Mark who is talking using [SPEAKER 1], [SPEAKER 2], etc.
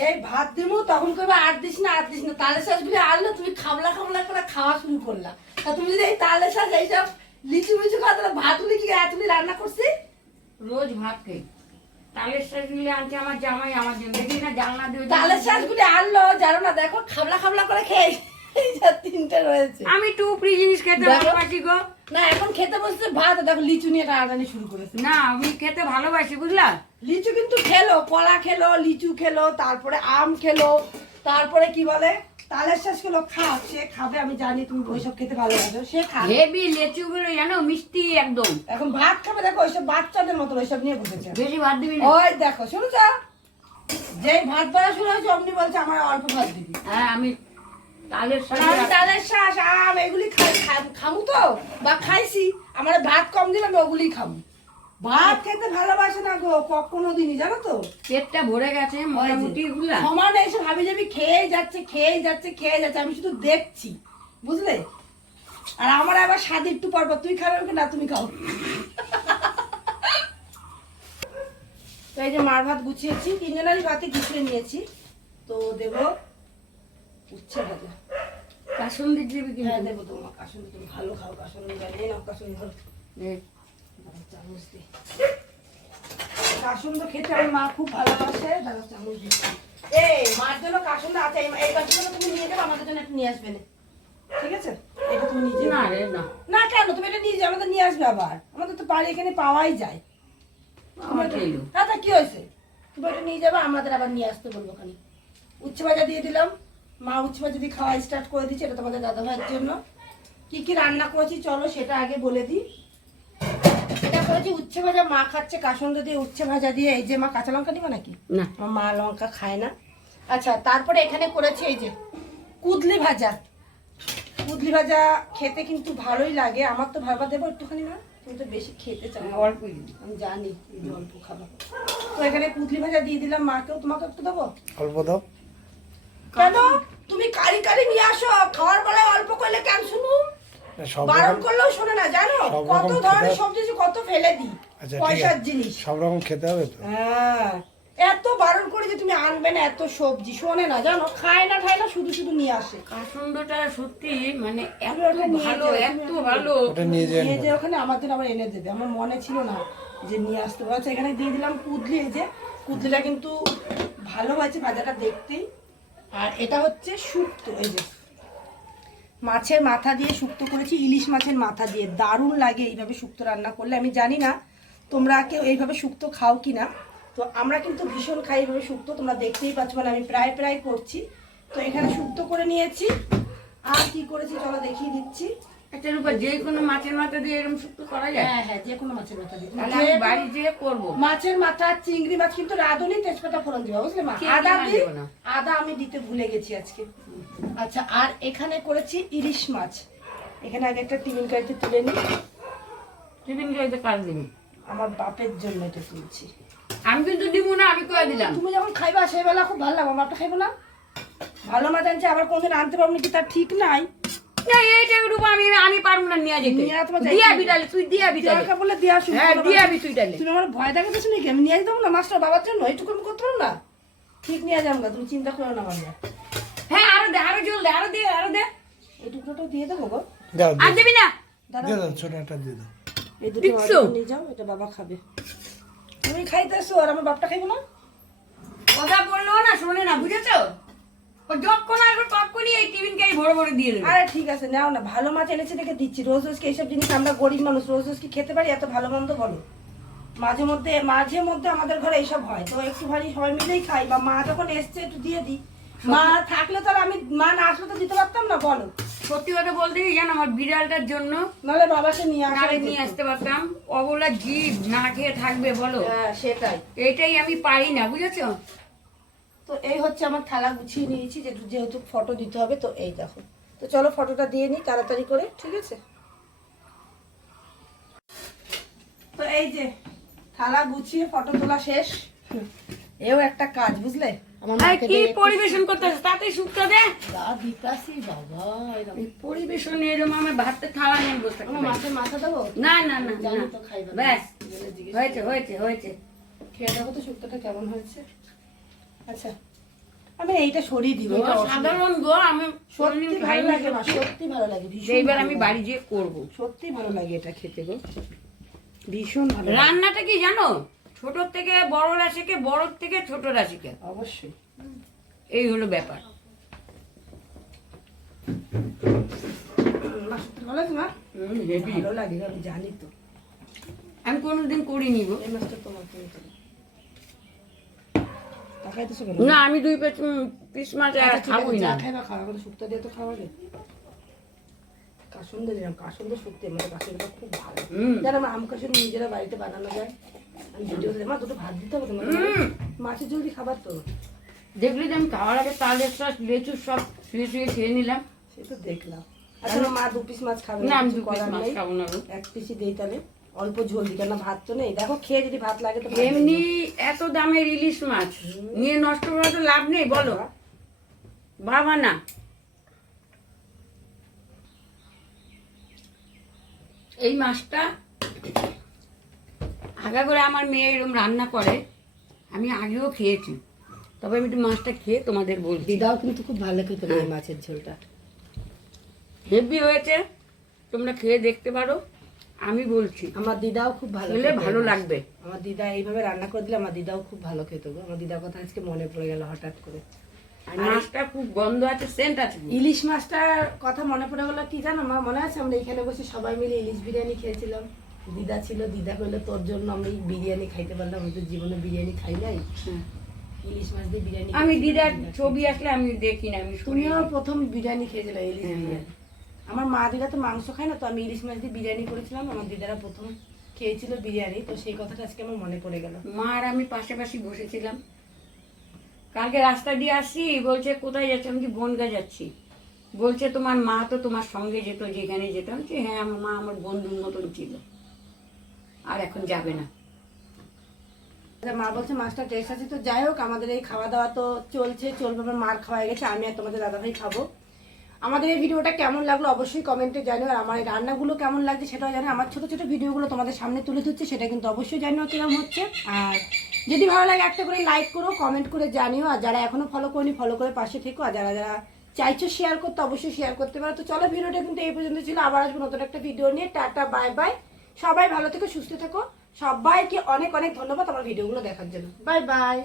[SPEAKER 1] যে ভাত দিমু তখন করবে আর দিস না আর দিস না। তালে শাঁসগুলি আনলো তুমি খামলা খামলা করে খাওয়া শুরু করলা। তা তুমি যদি এই তালে শাঁস এইসব লিচু মিচু খাওয়া তাহলে ভাতগুলি কি এতগুলি রান্না করছি?
[SPEAKER 2] রোজ ভাত খাই। তালের শাকগুলি আনছে আমার জামাই আমার জন্য। দেখি না জানলা দিয়ে
[SPEAKER 1] তালে শাঁসগুলি আনলো জানো না দেখো খামলা খামলা করে খেয়ে এই যা তিনটে রয়েছে।
[SPEAKER 2] আমি টুপড়ি জিনিস খেতে। ভালোবাসি গো।
[SPEAKER 1] না এখন খেতে বসছে ভাত দেখো লিচু নিয়ে টানাটানি শুরু করেছে।
[SPEAKER 2] না আমি খেতে ভালোবাসি বুঝলা?
[SPEAKER 1] লিচু কিন্তু খেলো কলা খেলো লিচু খেলো তারপরে আম খেলো তারপরে কি বলে? তালের শাঁস খেলো খা সে খাবে আমি জানি তুমি ওইসব খেতে ভালোবাসো সে খাবে।
[SPEAKER 2] হেভি লেচু গুলো জানো? মিষ্টি একদম।
[SPEAKER 1] এখন ভাত খাবে দেখো ওইসব বাচ্চাদের মতো ওইসব নিয়ে বসেছে।
[SPEAKER 2] বেশি ভাত দিবি না।
[SPEAKER 1] ওই দেখো শুনেছ? যেই ভাত বাড়া শুরু হয়েছে অমনি বলছে আমার অল্প ভাত দিবি।
[SPEAKER 2] হ্যাঁ আমি তালের শাক
[SPEAKER 1] আমি তালের শাঁস আম এগুলি খামু তো? বা খাইছি আমার ভাত কম দিলে আমি ওগুলি খামু। ভাত খেতে ভালোবাসে না গো কখনো দিনই জানো তো?
[SPEAKER 2] পেটটা ভরে গেছে মোটামুটি বুঝলা
[SPEAKER 1] সমানে এসে ভাবি যাবি খেয়ে যাচ্ছে খেয়ে যাচ্ছে খেয়ে যাচ্ছে আমি শুধু দেখছি বুঝলে? আর আমার আবার স্বাদ একটু পর পর তুই খাবে না তুমি খাও। তো এই যে মার ভাত গুছিয়েছি তিনজনেরই ভাতে গুছিয়ে নিয়েছি তো দেব উচ্ছে ভাজা।
[SPEAKER 2] কাসুন্দি দিবি
[SPEAKER 1] হ্যাঁ দেবো তোমার তুমি ভালো খাও জানি না ধরো। চামচ দি খেতে আমার মা খুব ভালোবাসে। দাদা চামচ দি এই মার জন্য আছে। এই তুমি নিয়ে যাবে আমাদের জন্য একটু নিয়ে আসবে না। ঠিক আছে? এটা তুমি নিয়ে
[SPEAKER 2] না রে না।
[SPEAKER 1] না কেন? তুমি এটা নিয়ে যাবে আমাদের নিয়ে আসবে আবার। আমাদের তো বাড়ি এখানে পাওয়াই যায়।
[SPEAKER 2] আমার খেলো
[SPEAKER 1] দাদা কি হয়েছে? তুমি এটা নিয়ে যাবে আমাদের আবার নিয়ে আসতে বলব খালি। উচ্ছে ভাজা দিয়ে দিলাম। মা উচ্ছে ভাজা দিয়ে খাওয়া স্টার্ট করে দিচ্ছে এটা তোমাদের দাদা ভাইয়ের জন্য। কি কি রান্না করেছি চলো সেটা আগে বলে দিই। এটা করেছি উচ্ছে ভাজা মা খাচ্ছে কাসন্দ দিয়ে উচ্ছে ভাজা দিয়ে এই যে মা কাঁচা লঙ্কা নিবা নাকি?
[SPEAKER 2] না।
[SPEAKER 1] আমার মা লঙ্কা খায় না। আচ্ছা তারপরে এখানে করেছি এই যে কুদলি ভাজা। কুদলি ভাজা খেতে কিন্তু ভালোই লাগে আমার তো ভাবা দেবো একটুখানি না তুমি তো বেশি খেতে চাও না।
[SPEAKER 2] অল্পই দিবি
[SPEAKER 1] আমি জানি অল্প খাবার তো এখানে পুতলি ভাজা দিয়ে দিলাম মাকেও তোমাকে একটু দেবো?
[SPEAKER 3] অল্প দাও।
[SPEAKER 1] কেন? কারি কারি নিয়ে আসো খাওয়ার বেলায় অল্প করলে কেন শুনু? বারণ করলেও শোনে না জানো? কত ধরনের সবজি কত ফেলে দিই
[SPEAKER 3] আচ্ছা
[SPEAKER 1] পয়সার জিনিস।
[SPEAKER 3] সব রকম খেতে হবে তো?
[SPEAKER 1] হ্যাঁ। এত বারণ করে যে তুমি আনবে না এত সবজি শোনে না জানো? খায় না খায় না শুধু শুধু নিয়ে আসে।
[SPEAKER 2] কাসুন্দটা সত্যি মানে এত ভালো এত ভালো।
[SPEAKER 3] নিয়ে
[SPEAKER 1] যে ওখানে আমাদের আবার এনে দেবে আমার মনে ছিল না যে নিয়ে আসতে পারছে এখানে দিয়ে দিলাম কুদলি এই যে কুদলিটা কিন্তু ভালো হয়েছে ভাজাটা দেখতেই। আর এটা হচ্ছে শুক্তো, এই যে মাছের মাথা দিয়ে শুক্তো করেছি, ইলিশ মাছের মাথা দিয়ে। দারুণ লাগে এইভাবে শুক্তো রান্না করলে। আমি জানি না তোমরা কেউ এইভাবে শুক্তো খাও কি না তো আমরা কিন্তু ভীষণ খাই এইভাবে শুক্তো, তোমরা দেখতেই পাচ্ছ মানে আমি প্রায় প্রায় করছি। তো এখানে শুক্তো করে নিয়েছি। আর কি করেছি? চলো দেখিয়ে দিচ্ছি।
[SPEAKER 2] এটার উপর যে কোনো মাছের মাথা দিয়ে এরকম শুক্তো করা যায়?
[SPEAKER 1] হ্যাঁ হ্যাঁ যে কোনো মাছের মাথা দিয়ে।
[SPEAKER 2] তাহলে আমি বাড়ি যেয়ে করব।
[SPEAKER 1] মাছের মাথা চিংড়ি মাছ কিন্তু রাঁধুনি তেজপাতা ফোড়ন দিবা বুঝলে মা? আদা
[SPEAKER 2] মাছ
[SPEAKER 1] দি
[SPEAKER 2] দেবো না।
[SPEAKER 1] আদা আমি দিতে ভুলে গেছি আজকে। আচ্ছা আর এখানে করেছি ইলিশ মাছ। এখানে আগে একটা টিফিন কারিতে তুলে নিই
[SPEAKER 2] টিফিন খাইতে কাজ দিবি?
[SPEAKER 1] আমার বাপের জন্য এটা তুলছি।
[SPEAKER 2] আমি কিন্তু দিব না আমি করে দিলাম।
[SPEAKER 1] তুমি যখন খাইবা সেই বেলা খুব ভালো লাগবে। আমার খাইবো না। ভালো মাছ আনছে আবার কোনদিন আনতে পারব না কি তার ঠিক নাই।
[SPEAKER 2] না এইটা রূপ আমি আমি পারব না নিয়ে যেতে। দিয়া বিটালে তুই দিয়া বিটালে
[SPEAKER 1] দরকার বললে দিয়ে আসুন
[SPEAKER 2] হ্যাঁ দিয়া বি তুই তাহলে
[SPEAKER 1] তুমি আমার ভয় দেখাতেছো নাকি? আমি নিয়ে যেতাম না মাছটা বাবার জন্য? এইটুকু আমি করতে না? ঠিক নিয়ে যাব না তুমি চিন্তা করো না আমার
[SPEAKER 2] হ্যাঁ আরও দে আরও জল দে আরও দে আরও দে।
[SPEAKER 1] এই টুকরোটাও দিয়ে দেবো গো।
[SPEAKER 3] দাও
[SPEAKER 2] আর দিবি না?
[SPEAKER 3] দিয়ে দাও ছোট একটা দিয়ে দাও।
[SPEAKER 1] এই দুটো নিয়ে যাও এটা বাবা খাবে। তুমি খাইতেছো আর আমার বাপটা খাইবো না?
[SPEAKER 2] কথা বলল না শোনে না বুঝেছ? যখন আসবে তখনই এই টিফিন কে ভরে ভরে দিয়ে দেবে।
[SPEAKER 1] আরে ঠিক আছে নাও না ভালো মাছ এনেছি দেখে দিচ্ছি। রোজ রোজ কি এইসব জিনিস আমরা গরিব মানুষ রোজ রোজ কি খেতে পারি এত ভালো মন্দ বলো। মাঝে মধ্যে মাঝে মধ্যে আমাদের ঘরে এইসব হয় তো একটু ভারী সবাই মিলেই খাই বা মা যখন এসছে একটু দিয়ে দিই। মা থাকলে তো আর আমি মা না আসলে তো দিতে পারতাম না বলো।
[SPEAKER 2] সত্যি কথা বলতে কি জানো আমার বিড়ালটার জন্য
[SPEAKER 1] নাহলে বাবাকে নিয়ে
[SPEAKER 2] নারে
[SPEAKER 1] আসা
[SPEAKER 2] নিয়ে আসতে পারতাম। অবলা জীব না খেয়ে থাকবে বলো।
[SPEAKER 1] হ্যাঁ সেটাই।
[SPEAKER 2] এটাই আমি পারি না বুঝেছ?
[SPEAKER 1] তো এই হচ্ছে আমার থালা গুছিয়ে নিয়েছি যে যেহেতু ফটো দিতে হবে তো এই দেখো। তো চলো ফটোটা দিয়ে নিই তাড়াতাড়ি করে ঠিক আছে? তো এই যে থালা গুছিয়ে ফটো তোলা শেষ। এও একটা কাজ বুঝলে? আমার
[SPEAKER 2] আর
[SPEAKER 1] মাকে
[SPEAKER 2] কি
[SPEAKER 1] দিয়ে একটু-
[SPEAKER 2] পরিবেশন করতেছে তাতে শুক্তো দে।
[SPEAKER 1] দিতাছি বাবা
[SPEAKER 2] পরিবেশন এরকম আমি ভাতটা থালা নিয়ে বসে থাকতে
[SPEAKER 1] আমার মাথা দেবো?
[SPEAKER 2] না না না
[SPEAKER 1] জানি তো খাইবে
[SPEAKER 2] ব্যাস। হয়েছে হয়েছে হয়েছে।
[SPEAKER 1] খেয়ে দেখো তো শুক্তোটা কেমন হয়েছে। আচ্ছা। আমি এইটা সরিয়ে দিব
[SPEAKER 2] সাধারণ গো আমি
[SPEAKER 1] সত্যি ভালো লাগে না
[SPEAKER 2] সত্যি।
[SPEAKER 1] ভালো লাগে
[SPEAKER 2] এইবার আমি বাড়ি যেয়ে করব।
[SPEAKER 1] সত্যি ভালো লাগে এটা খেতে গো। ভীষণ ভালো
[SPEAKER 2] রান্নাটা কি জানো? ছোট থেকে বড় থেকে
[SPEAKER 1] অবশ্যই।
[SPEAKER 2] এই হলো ব্যাপার।
[SPEAKER 1] ভালো লাগে ভালো লাগে আমি জানি তো।
[SPEAKER 2] আমি কোনোদিন করিনি গো।
[SPEAKER 1] এই মাছটা তোমার কেন?
[SPEAKER 2] না আমি দুই পিস পিস মাছ আর
[SPEAKER 1] আচ্ছা,
[SPEAKER 2] খাবোই না।
[SPEAKER 1] খাইবা খাওয়া করে শুক্তো দিয়ে তো খাওয়াবে কাসুন্দ দিলাম কাসুন্দ শুক্তো মানে খুব ভালো। আম কাসুন্দ নিজেরা বাড়িতে বানানো যায়। আমি ভিডিও দিলাম দুটো ভাত দিতে হবে তোমার মাছের জলদি খাবার তো।
[SPEAKER 2] দেখলি যে আমি খাওয়ার আগে তালের সস লেচুর সব শুয়ে শুয়ে খেয়ে নিলাম।
[SPEAKER 1] সে তো দেখলাম। আচ্ছা মা দু পিস মাছ খাবে
[SPEAKER 2] না আমি দু পিস মাছ খাব না
[SPEAKER 1] এক পিসই দেই তাহলে। অল্প ঝোল দিই কেন ভাত তো নেই। দেখো খেয়ে যদি ভাত লাগে তো
[SPEAKER 2] এমনি এত দামের ইলিশ মাছ। নিয়ে নষ্ট করা তো লাভ নেই বলো। বাবা। না। এই মাছটা আগা করে আমার মেয়ে এরকম রান্না করে আমি আগেও খেয়েছি। তবে আমি একটু মাছটা খেয়ে তোমাদের বলছি।
[SPEAKER 1] দিদাও কিন্তু খুব ভালো খেতে পারে মাছের ঝোলটা।
[SPEAKER 2] হেভি হয়েছে। তোমরা খেয়ে দেখতে পারো। আমি বলছি
[SPEAKER 1] আমার দিদাও খুব ভালো
[SPEAKER 2] খেলে ভালো লাগবে।
[SPEAKER 1] আমার দিদা এইভাবে রান্না করে দিলে আমার দিদাও খুব ভালো খেত গো। আমার দিদার কথা আজকে মনে পড়ে গেল হঠাৎ করে।
[SPEAKER 2] আর মাছটা খুব গন্ধ আছে সেন্ট আছে
[SPEAKER 1] ইলিশ মাছটার কথা মনে পড়ে গেলো কি জানো মা? মনে আছে আমরা এখানে বসে সবাই মিলে ইলিশ বিরিয়ানি খেয়েছিলাম। দিদা ছিল দিদা কইলো তোর জন্য আমি বিরিয়ানি খাইতে পারলাম আমি তো জীবনে বিরিয়ানি খাই নাই। ইলিশ মাছ দিয়ে বিরিয়ানি
[SPEAKER 2] আমি দিদার ছবি আসলে আমি দেখি না আমি
[SPEAKER 1] শুনিও প্রথম বিরিয়ানি খেয়েছিলাম ইলিশ বিরিয়ানি? আমার মা দিদা তো মাংস খায় না তো আমি ইলিশ মাছ দিয়ে বিরিয়ানি করেছিলাম। আমার দিদারা প্রথম খেয়েছিল বিরিয়ানি তো সেই কথাটা আজকে আমার মনে পড়ে গেল।
[SPEAKER 2] মা আর আমি পাশাপাশি বসেছিলাম। কালকে রাস্তা দিয়ে আসছি বলছে কোথায় যাচ্ছে? আমি কি বনগা যাচ্ছি। বলছে তোমার মা তো তোমার সঙ্গে যেত যেখানে যেতাম যে হ্যাঁ আমার মা আমার বন্ধুর মতন ছিল। আর এখন যাবে না।
[SPEAKER 1] মা বলছে মাছটা টেস্ট আছে তো যাই হোক আমাদের এই খাওয়া দাওয়া তো চলছে চলবে আমার মার খাওয়া গেছে আমি আর তোমাদের দাদাভাই খাব। আমাদের এই ভিডিওটা কেমন লাগল অবশ্যই কমেন্টে জানিও, আর আমার এই রান্নাগুলো কেমন লাগছে সেটাও জানো আমার ছোটো ছোটো ভিডিওগুলো তোমাদের সামনে তুলে ধরছে, সেটা কিন্তু অবশ্যই জানিও কীরকম হচ্ছে। আর যদি ভালো লাগে একটা করে লাইক করো কমেন্ট করে জানিও। আর যারা এখনও ফলো করেনি ফলো করে পাশে থেকো। আর যারা যারা চাইছো শেয়ার করতে, অবশ্যই শেয়ার করতে পারো। তো চলো, ভিডিওটা কিন্তু এই পর্যন্ত ছিল। আবার আসব নতুন একটা ভিডিও নিয়ে। টাটা বাই বাই সবাই ভালো থেকো, সুস্থ থেকো। সবাইকে অনেক অনেক ধন্যবাদ আমার ভিডিওগুলো দেখার জন্য। Bye bye